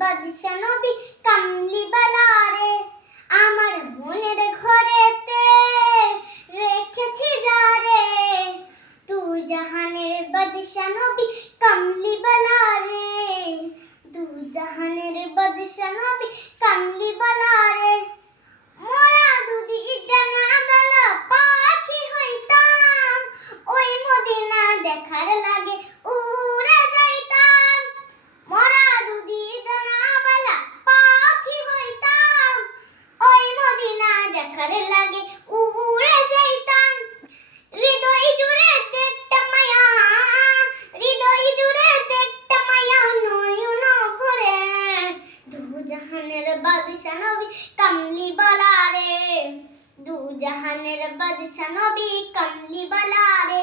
বাদশা নবী কামলিওয়ালা রে, আমার মনের ঘরেতে রেখেছি যারে, তু জাহানের বাদশা নবী কামলিওয়ালা রে, তু জাহানের বাদশা নবী কামলিওয়ালা রে। মোরা যদি ডানা বেলা পাখি হইতাম, ওই মদিনা দেখার লাগে উড়ে যাইতাম। মোরা যদি ডানা বেলা পাখি হইতাম, ওই মদিনা দেখার লাগে উড়ে যাইতাম। হৃদয় জুড়ে দেখতাম মায়া, হৃদয় জুড়ে দেখতাম মায়া নয়ন ভরে, দু জাহানের বাদশা নবী কামলিওয়ালা রে, দু জাহানের বাদশা নবী কামলিওয়ালা রে।